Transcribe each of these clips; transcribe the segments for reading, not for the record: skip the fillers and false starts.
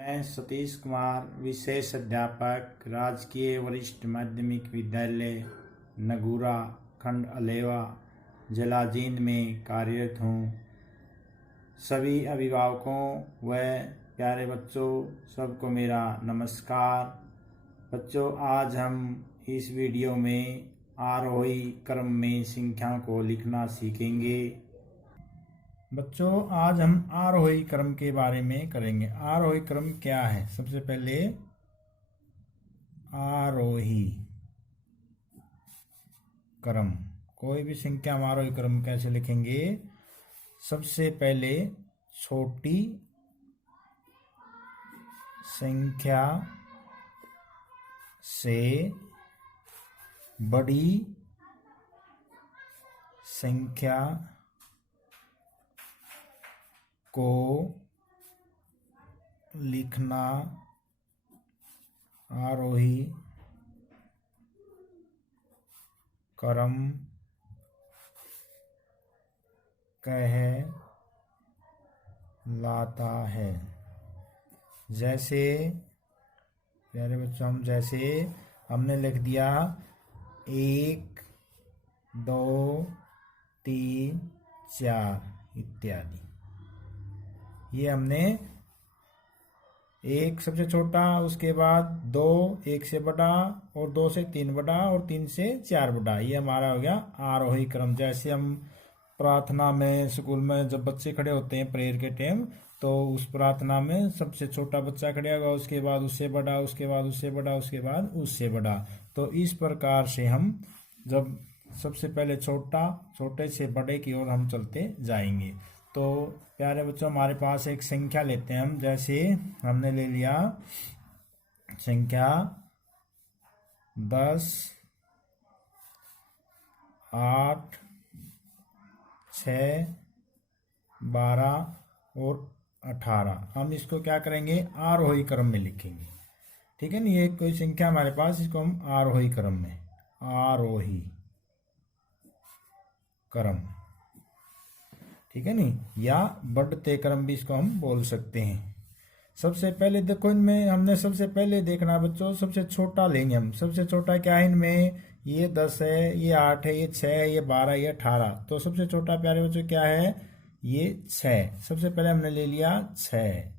मैं सतीश कुमार, विशेष अध्यापक, राजकीय वरिष्ठ माध्यमिक विद्यालय नगूरा, खंड अलेवा, जिला जींद में कार्यरत हूँ। सभी अभिभावकों व प्यारे बच्चों, सबको मेरा नमस्कार। बच्चों, आज हम इस वीडियो में आरोही क्रम में संख्या को लिखना सीखेंगे। बच्चों, आज हम आरोही क्रम के बारे में करेंगे। आरोही क्रम क्या है? सबसे पहले आरोही क्रम, कोई भी संख्या हम आरोही क्रम कैसे लिखेंगे? सबसे पहले छोटी संख्या से बड़ी संख्या को लिखना आरोही क्रम कहलाता है। जैसे प्यारे बच्चों, जैसे हमने लिख दिया 1 2 3 4 इत्यादि। ये हमने एक सबसे छोटा, उसके बाद 2 1 से बड़ा, और 2 से 3 बड़ा, और 3 से 4 बड़ा। ये हमारा हो गया आरोही क्रम। जैसे हम प्रार्थना में, स्कूल में जब बच्चे खड़े होते हैं प्रेयर के टाइम, तो उस प्रार्थना में सबसे छोटा बच्चा खड़े होगा, उसके बाद उससे बड़ा, उसके बाद उससे बड़ा, उसके बाद उससे बड़ा। तो इस प्रकार से हम जब सबसे पहले छोटे से बड़े की ओर हम चलते जाएंगे। तो प्यारे बच्चों, हमारे पास एक संख्या लेते हैं हम। जैसे हमने ले लिया संख्या 10 8 6 12 और 18। हम इसको क्या करेंगे? आरोही क्रम में लिखेंगे। ठीक है ना? ये कोई संख्या हमारे पास, इसको हम आरोही क्रम में, आरोही क्रम, ठीक है नहीं, या बढ़ते क्रम भी इसको हम बोल सकते हैं। सबसे पहले देखो, इनमें हमने सबसे पहले देखना बच्चों, सबसे छोटा लेंगे हम। सबसे छोटा क्या है इनमें? ये 10 है, ये 8 है, ये 6 है, ये 12, ये 18। तो सबसे छोटा प्यारे बच्चों क्या है? ये 6। सबसे पहले हमने ले लिया 6।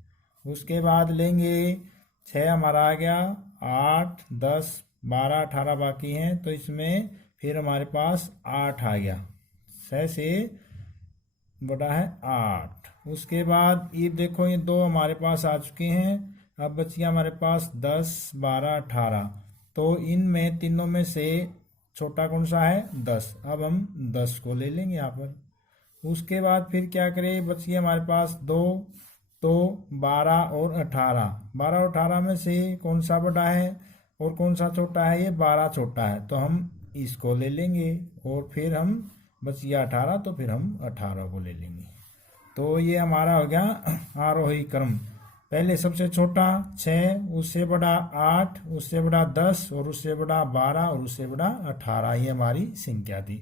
उसके बाद लेंगे 6 हमारा आ गया, 8 10 12 18 बाकी हैं, तो इसमें फिर हमारे पास 8 आ गया। 6 से बड़ा है 8। उसके बाद ये देखो, ये 2 हमारे पास आ चुके हैं। अब बच गया हमारे पास 10 12 18। तो इनमें तीनों में से छोटा कौन सा है? 10। अब हम 10 को ले लेंगे यहाँ पर। उसके बाद फिर क्या करें? बच गया हमारे पास 2, तो 12 और 18। 12 और 18 में से कौन सा बड़ा है और कौन सा छोटा है? ये 12 छोटा है, तो हम इसको ले लेंगे। और फिर हम बच गया 18, तो फिर हम 18 को ले लेंगे। तो ये हमारा हो गया आरोही क्रम। पहले सबसे छोटा 6, उससे बड़ा 8, उससे बड़ा 10, और उससे बड़ा 12, और उससे बड़ा 18। ये हमारी संख्या थी,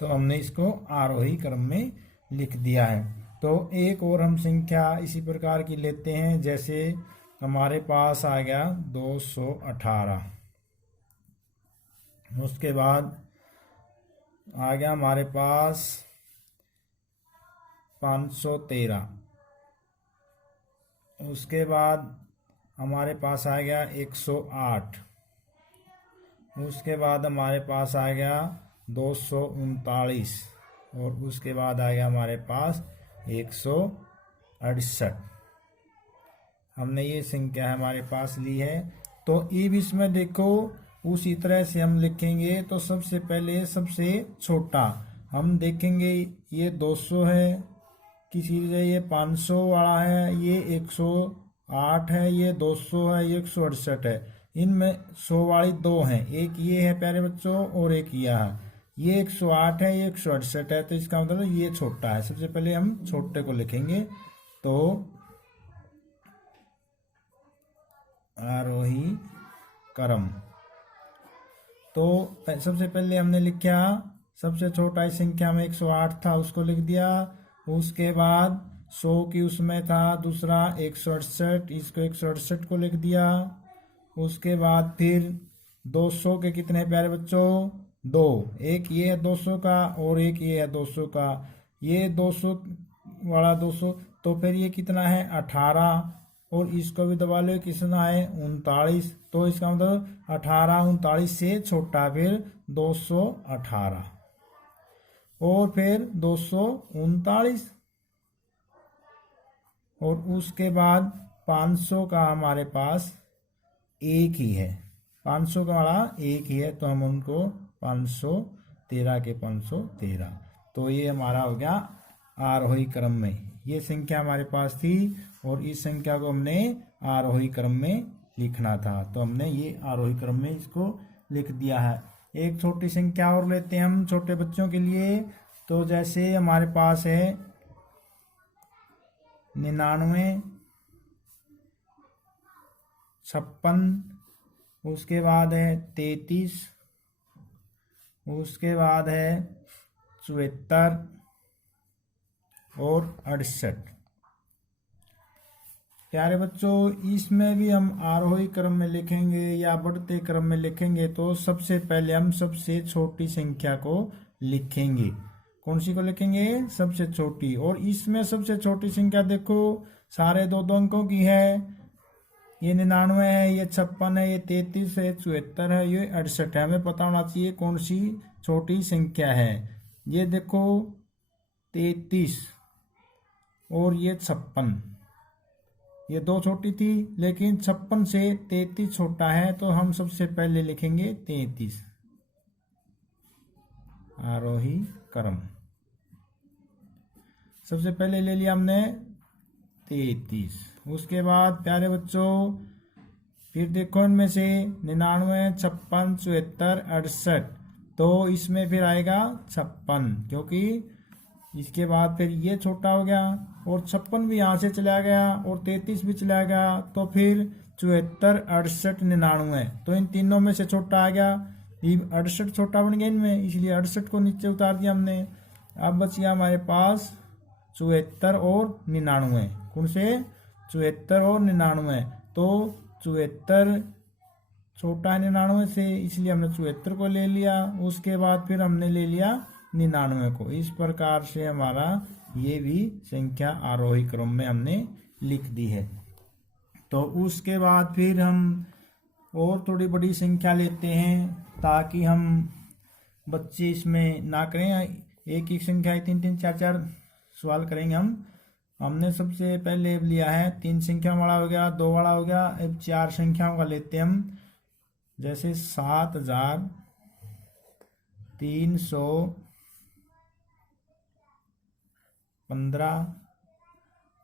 तो हमने इसको आरोही क्रम में लिख दिया है। तो एक और हम संख्या इसी प्रकार की लेते हैं। जैसे हमारे पास आ गया 218। उसके बाद आ गया हमारे पास 513। उसके बाद हमारे पास आ गया 108। उसके बाद हमारे पास आ गया 239। और उसके बाद आ गया हमारे पास 168। हमने ये संख्या हमारे पास ली है। तो अब इसमें देखो, उसी तरह से हम लिखेंगे। तो सबसे पहले सबसे छोटा हम देखेंगे, ये 200 है, किसी वजह ये 500 वाला है, ये 108 है, ये 200 है, ये 168 है। इनमें 100 वाली 2 हैं, एक ये है प्यारे बच्चों, और एक यह है। ये 108 है, ये 168 है, तो इसका मतलब ये छोटा है। सबसे पहले हम छोटे को लिखेंगे। तो आरोही क्रम, तो सबसे पहले हमने लिखा सबसे छोटा संख्या में 108 था, उसको लिख दिया। उसके बाद 100 की उसमें था, दूसरा 168, इसको 168 को लिख दिया। उसके बाद फिर 200 के कितने प्यारे बच्चों, दो, एक ये है 200 का और एक ये है 200 का, ये 200 वाला 200, तो फिर ये कितना है 18, और इसको भी दबा लो, कितना है 39, तो इसका मतलब 18 39 से छोटा फिर 218 और फिर 239, और उसके बाद 500 का हमारे पास एक ही है, 500 का वाला एक ही है, तो हम उनको 513 के 513, तो ये हमारा हो गया आरोही क्रम में। ये संख्या हमारे पास थी और इस संख्या को हमने आरोही क्रम में लिखना था, तो हमने ये आरोही क्रम में इसको लिख दिया है। एक छोटी संख्या और लेते हैं हम छोटे बच्चों के लिए। तो जैसे हमारे पास है 99, 56, उसके बाद है 33, उसके बाद है 74 और 68। प्यारे बच्चों, इसमें भी हम आरोही क्रम में लिखेंगे या बढ़ते क्रम में लिखेंगे, तो सबसे पहले हम सबसे छोटी संख्या को लिखेंगे। कौन सी को लिखेंगे, सबसे छोटी। और इसमें सबसे छोटी संख्या देखो सारे दो दो अंकों की है, ये 99 है, ये 56 है, ये 33 है, 74 है, ये 68 है। हमें पता होना चाहिए कौन सी छोटी संख्या है। ये देखो 33 और ये 56, ये दो छोटी थी, लेकिन 56 से 33 छोटा है, तो हम सबसे पहले लिखेंगे 33, आरोही क्रम। सबसे पहले ले लिया हमने 33। उसके बाद प्यारे बच्चों फिर देखो इनमें से 99, 56, 74, 68, तो इसमें फिर आएगा 56, क्योंकि इसके बाद फिर ये छोटा हो गया और 56 भी यहाँ से चला गया और 33 भी चला गया, तो फिर 74, 68, 99, तो इन तीनों में से छोटा आ गया, ये 68 छोटा बन गया इनमें, इसलिए 68 को नीचे उतार दिया हमने। अब बच गया हमारे पास 74 और 99, कौन से 74 और 99, तो 74 छोटा है 99 से, इसलिए हमने 74 को ले लिया। उसके बाद फिर हमने ले लिया 99 को। इस प्रकार से हमारा ये भी संख्या आरोही क्रम में हमने लिख दी है। तो उसके बाद फिर हम और थोड़ी बड़ी संख्या लेते हैं, ताकि हम बच्चे इसमें ना करें एक ही संख्या 3 3 4 4 सवाल करेंगे हम। हमने सबसे पहले लिया है 3 संख्या वाला हो गया, 2 वाला हो गया, अब 4 संख्याओं का लेते हैं हम। जैसे 7315,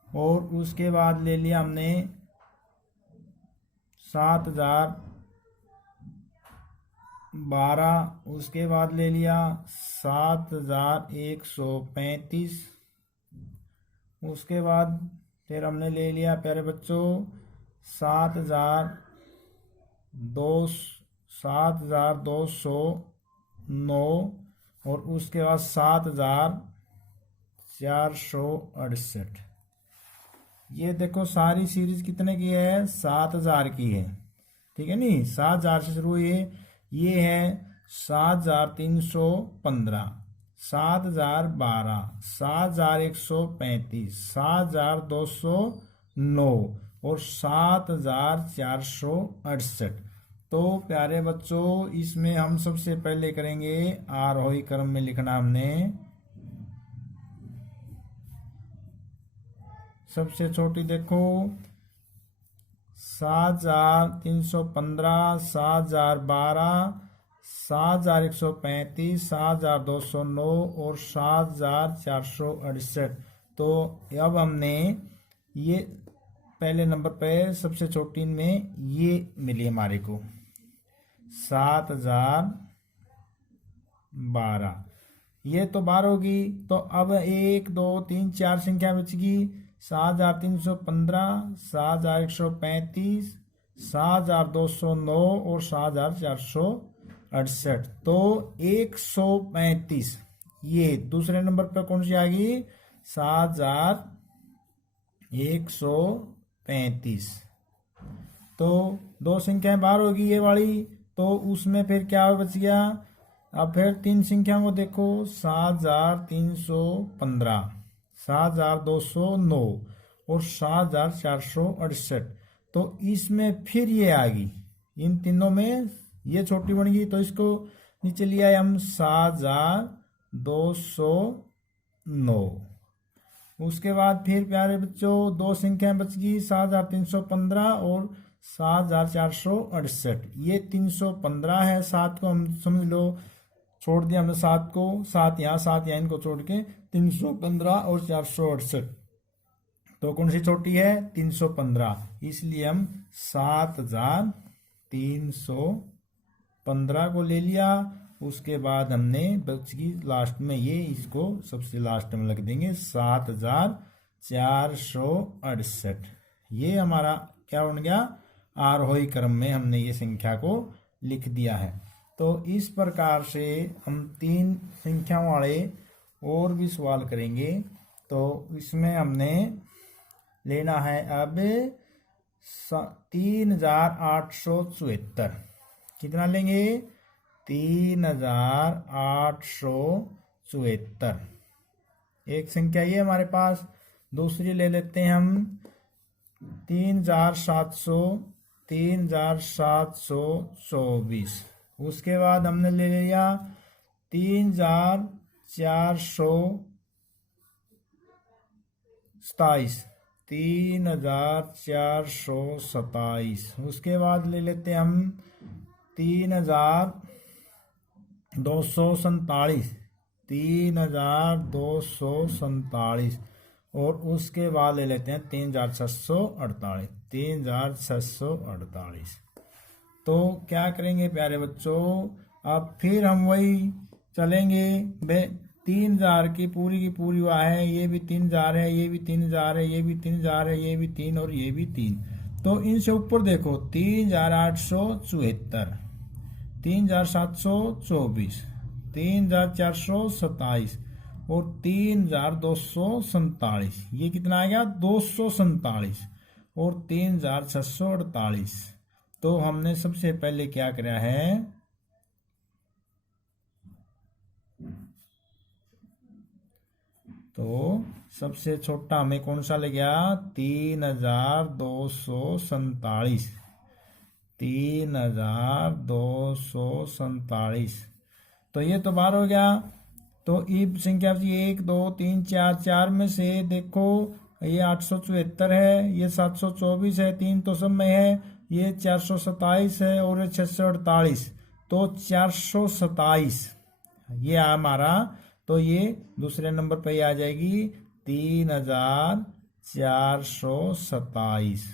और उसके बाद ले लिया हमने 7012, उसके बाद ले लिया 7135, उसके बाद फिर हमने ले लिया प्यारे बच्चों 7209, और उसके बाद 7468। ये देखो सारी सीरीज कितने की है, 7000 की है, ठीक है नी। 7000 से शुरू हुई है, ये है 7315, 7012, 7135, 7209 और 7468। तो प्यारे बच्चों इसमें हम सबसे पहले करेंगे आरोही क्रम में लिखना। हमने सबसे छोटी देखो 7315, 7012, 7135, 7209 और 7468। तो अब हमने ये पहले नंबर पे सबसे छोटी में ये मिली हमारे को 7012, ये तो 12 होगी। तो अब 1 2 3 4 संख्या बचगी, 7315, 7135, 7209 और 7468। तो 135 ये दूसरे नंबर पर कौन सी आएगी, 7012, 135। तो दो संख्याएं बाहर होगी ये वाली, तो उसमें फिर क्या बच गया। अब फिर तीन संख्याओं को देखो, 7315, 7209 और 7468। तो इसमें फिर ये आ गई, इन तीनों में ये छोटी बन गई, तो इसको नीचे लिया है हम 7209। उसके बाद फिर प्यारे बच्चों दो संख्याएं बच गई, 7315 और 7468। ये 315 है, 7 को हम समझ लो छोड़ दिया हमने, 7 को, 7 यहाँ 7 यहाँ, इनको छोड़ के 315 और 468। तो कौन सी छोटी है, 315, इसलिए हम 7315 को ले लिया। उसके बाद हमने बच की लास्ट में ये, इसको सबसे लास्ट में लिख देंगे 7468। ये हमारा क्या बन गया, आरोही क्रम में हमने ये संख्या को लिख दिया है। तो इस प्रकार से हम तीन संख्याओं वाले और भी सवाल करेंगे। तो इसमें हमने लेना है अब 3874। कितना लेंगे, 3874। एक संख्या ये हमारे पास। दूसरी ले लेते हैं हम 3724। उसके बाद हमने ले लिया 3427। 3427। उसके बाद ले लेते हैं हम 3247। 3247। और उसके बाद ले लेते हैं 3648। 3648। तो क्या करेंगे प्यारे बच्चों, अब फिर हम वही चलेंगे। 3000 की पूरी हुआ है, ये भी 3000 है, ये भी 3000 है, ये भी 3000 है, ये भी 3 और ये भी 3। तो इनसे ऊपर देखो 3874, 3724, 3427 और 3247। ये कितना आ गया, 247 और 3648। तो हमने सबसे पहले क्या करा है, तो सबसे छोटा हमें कौन सा ले गया, 3247। 3247। तो ये तो बाहर हो गया। तो ईब संख्या 1 2 3 4, 4 में से देखो ये 874 है, ये 724 है, 3 तो सब में है, ये 427 है और ये 648। तो 427 ये हमारा, तो ये दूसरे नंबर पे ही आ जाएगी 3427।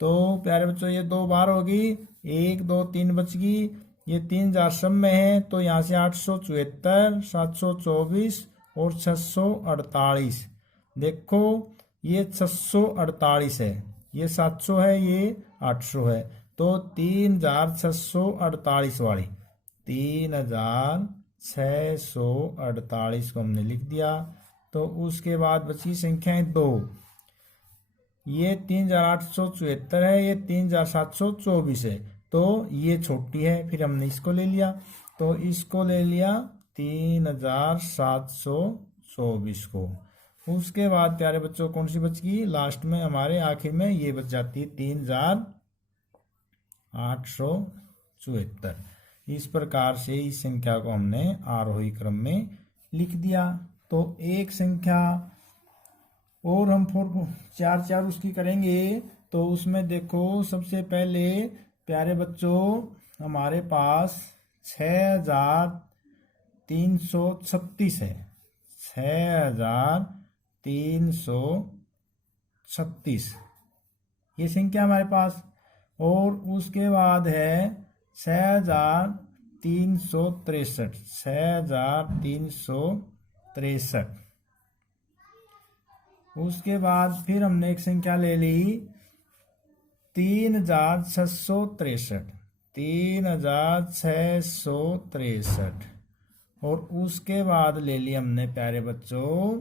तो प्यारे बच्चों ये दो बार होगी, 1 2 3 बच गई, ये 3000 सब में है, तो यहाँ से 874, 724 और 648। देखो ये 648 है, ये 700 है, ये 800 है, तो 3648 वाली 3648 को हमने लिख दिया। तो उसके बाद बची संख्याएं दो, ये 3874 है, ये 3724 है, तो ये छोटी है, फिर हमने इसको ले लिया। तो इसको ले लिया 3724 को। उसके बाद प्यारे बच्चों कौन सी बच गई, लास्ट में हमारे आखिर में ये बच जाती है 3874। इस प्रकार से इस संख्या को हमने आरोही क्रम में लिख दिया। तो एक संख्या और हम 4 उसकी करेंगे। तो उसमें देखो सबसे पहले प्यारे बच्चों हमारे पास 6336 है, 6336 ये संख्या हमारे पास। और उसके बाद है 6363, 6363। उसके बाद फिर हमने एक संख्या ले ली 3663, 3663। और उसके बाद ले ली हमने प्यारे बच्चों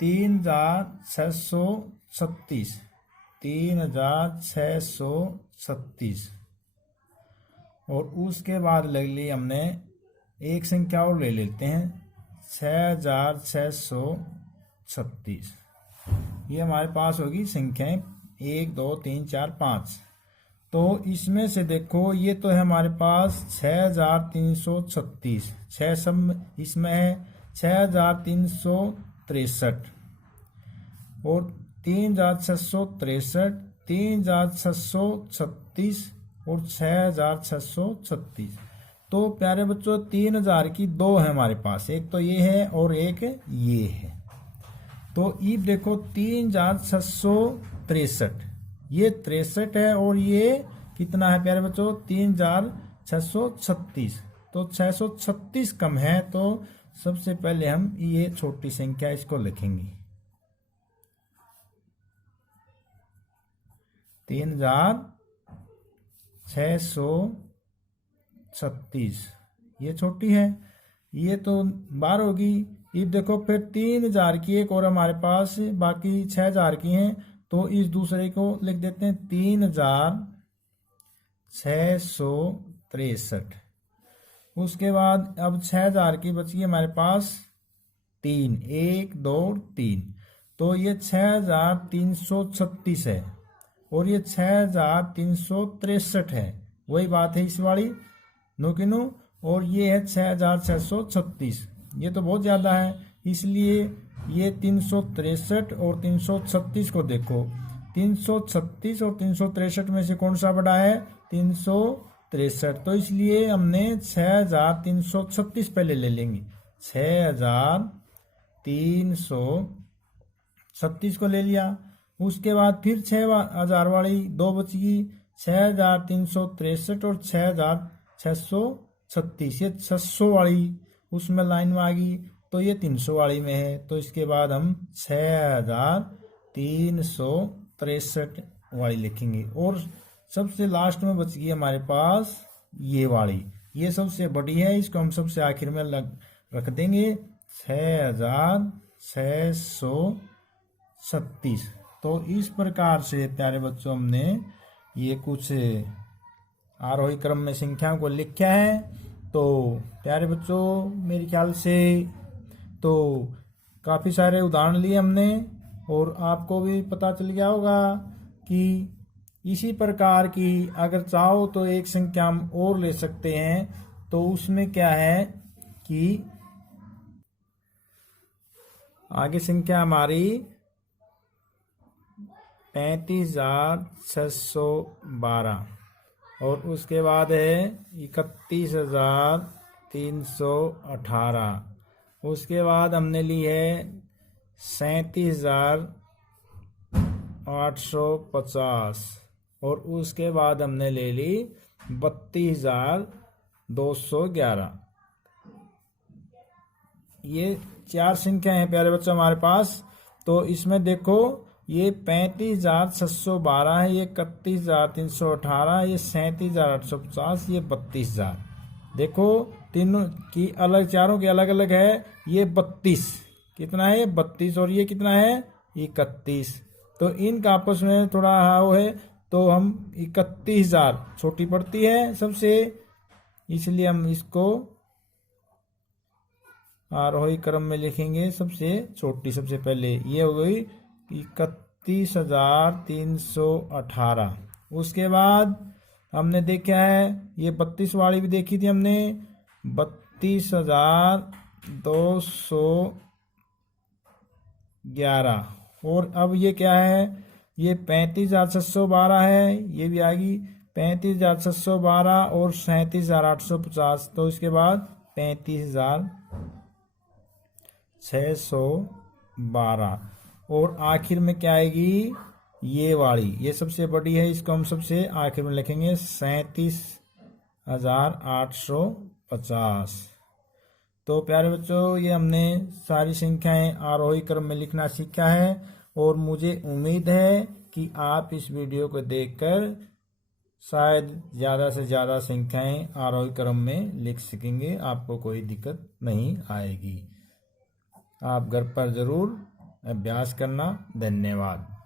3636, 3636। और उसके बाद ले ली हमने एक संख्या और ले लेते हैं 6636। ये हमारे पास होगी संख्याएं 1 2 3 4 5। तो इसमें से देखो ये तो है हमारे पास 6336, छः सब इसमें है 6363 और 3663, 3636 और 6636। तो प्यारे बच्चों 3000 की दो है हमारे पास, एक तो ये है और एक ये है। तो ये देखो 3663, ये 63 है और ये कितना है प्यारे बच्चों 3636। तो 636 कम है, तो सबसे पहले हम ये छोटी संख्या इसको लिखेंगे 3636, ये छोटी है, ये तो बार होगी। ये देखो फिर 3000 की एक और हमारे पास, बाकी 6000 की हैं, तो इस दूसरे को लिख देते हैं 3663। उसके बाद अब 6000 की बची हमारे पास 3, 1 2 3, तो ये 6336 है और ये 6363 है, वही बात है इस वाली नो की नो। और ये है 6636, ये तो बहुत ज़्यादा है, इसलिए ये 363 और 336 को देखो, 336 और 363 में से कौन सा बड़ा है 363, तो इसलिए हमने 6336 पहले ले लेंगे, 6336 को ले लिया। उसके बाद फिर 6000 वाली दो बची, 6363 और 6636, ये 600 वाली उसमें लाइन में आ गई, तो ये 300 वाली में है, तो इसके बाद हम 6363 वाली लिखेंगे। और सबसे लास्ट में बच गई हमारे पास ये वाली, ये सबसे बड़ी है, इसको हम सबसे आखिर में रख देंगे 6636। तो इस प्रकार से प्यारे बच्चों हमने ये कुछ आरोही क्रम में संख्याओं को लिखा है। तो प्यारे बच्चों मेरे ख्याल से तो काफ़ी सारे उदाहरण लिए हमने, और आपको भी पता चल गया होगा कि इसी प्रकार की अगर चाहो तो एक संख्या हम और ले सकते हैं। तो उसमें क्या है कि आगे संख्या हमारी 35,612 और उसके बाद है 31,318। उसके बाद हमने ली है 37,850 और उसके बाद हमने ले ली 32,211। ये चार संख्या हैं प्यारे बच्चों हमारे पास। तो इसमें देखो ये 35,612 है, ये 31,318, ये 37,850, ये 32,000। देखो तीनों की अलग, चारों की अलग अलग है। ये 32 कितना है 32 और ये कितना है 31। तो इनका आपस में थोड़ा हाव है, तो हम 31,000 छोटी पड़ती है सबसे, इसलिए हम इसको आरोही क्रम में लिखेंगे सबसे छोटी। सबसे पहले ये हो गई 31,318। उसके बाद हमने देखा है ये 32 वाली भी देखी थी हमने, 32,211। और अब ये क्या है, ये 35,612 है, ये भी आ गई 35,612 और 37,850। तो इसके बाद 35,612 और आखिर में क्या आएगी ये वाली, ये सबसे बड़ी है, इसको हम सबसे आखिर में लिखेंगे 37,850। तो प्यारे बच्चों ये हमने सारी संख्याएं आरोही क्रम में लिखना सीखा है, और मुझे उम्मीद है कि आप इस वीडियो को देखकर शायद ज़्यादा से ज़्यादा संख्याएं आरोही क्रम में लिख सकेंगे, आपको कोई दिक्कत नहीं आएगी। आप घर पर ज़रूर अभ्यास करना। धन्यवाद।